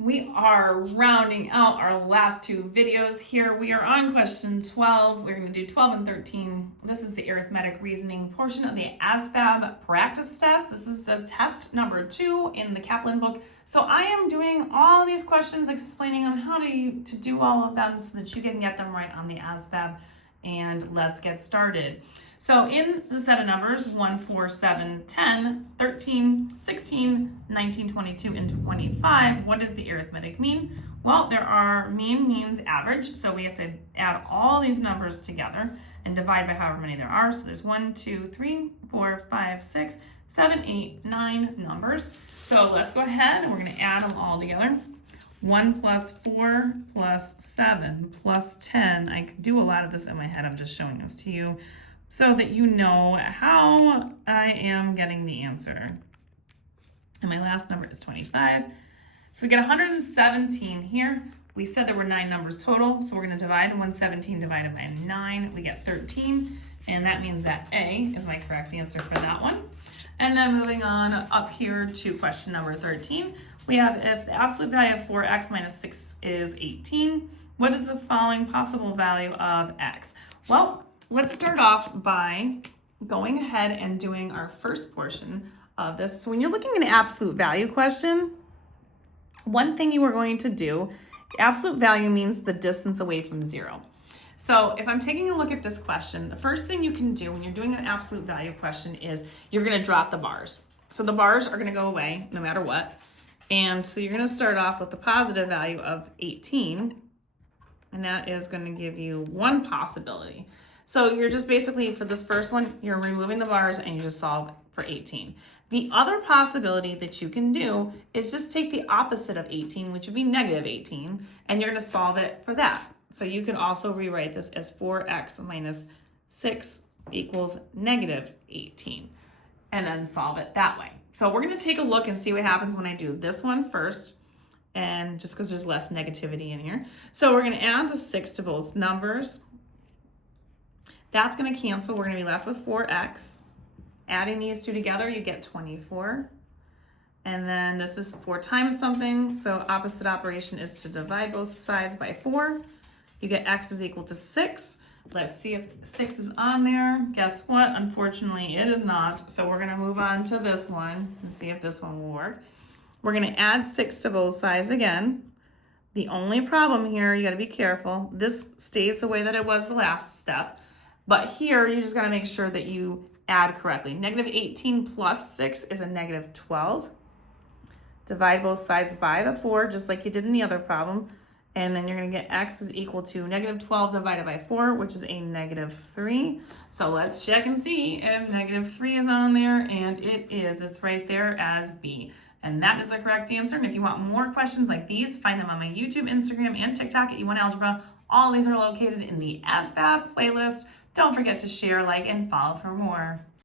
We are rounding out our last two videos here. We are on question 12. We're going to do 12 and 13. This is the arithmetic reasoning portion of the Asvab practice test. This is the test number 2 in the Kaplan book. So I am doing all these questions, explaining on how to do all of them so that you can get them right on the Asvab. And let's get started. So in the set of numbers 1, 4, 7, 10, 13, 16, 19, 22, and 25, what does the arithmetic mean? Well, there are mean, means, average. So we have to add all these numbers together and divide by however many there are. So there's 1, 2, 3, 4, 5, 6, 7, 8, 9 numbers. So let's go ahead and we're going to add them all together. 1 plus 4 plus 7 plus 10. I could do a lot of this in my head. I'm just showing this to you so that you know how I am getting the answer. And my last number is 25. So we get 117 here. We said there were 9 numbers total, so we're going to divide 117 divided by 9. We get 13, and that means that A is my correct answer for that one. And then moving on up here to question number 13. We have, if the absolute value of 4x minus 6 is 18, what is the following possible value of x? Well, let's start off by going ahead and doing our first portion of this. So when you're looking at an absolute value question, one thing you are going to do, absolute value means the distance away from 0. So if I'm taking a look at this question, the first thing you can do when you're doing an absolute value question is you're going to drop the bars. So the bars are going to go away no matter what. And so you're going to start off with the positive value of 18, and that is going to give you one possibility. So you're just basically, for this first one, you're removing the bars and you just solve for 18. The other possibility that you can do is just take the opposite of 18, which would be negative 18, and you're going to solve it for that. So you can also rewrite this as 4x minus 6 equals negative 18, and then solve it that way. So we're going to take a look and see what happens when I do this one first, and just because there's less negativity in here. So we're going to add the 6 to both numbers. That's going to cancel. We're going to be left with 4x. Adding these two together, you get 24. And then this is 4 times something, so opposite operation is to divide both sides by 4. You get x is equal to 6. Let's see if 6 is on there. Guess what? Unfortunately, it is not. So we're going to move on to this one and see if this one will work. We're going to add 6 to both sides again. The only problem here, you got to be careful. This stays the way that it was the last step. But here, you just got to make sure that you add correctly. Negative 18 plus 6 is a negative 12. Divide both sides by the 4, just like you did in the other problem. And then you're going to get x is equal to negative 12 divided by 4, which is a negative 3. So let's check and see if negative 3 is on there, and it is. It's right there as B. And that is the correct answer. And if you want more questions like these, find them on my YouTube, Instagram, and TikTok at YouWantAlgebra. All these are located in the Asvab playlist. Don't forget to share, like, and follow for more.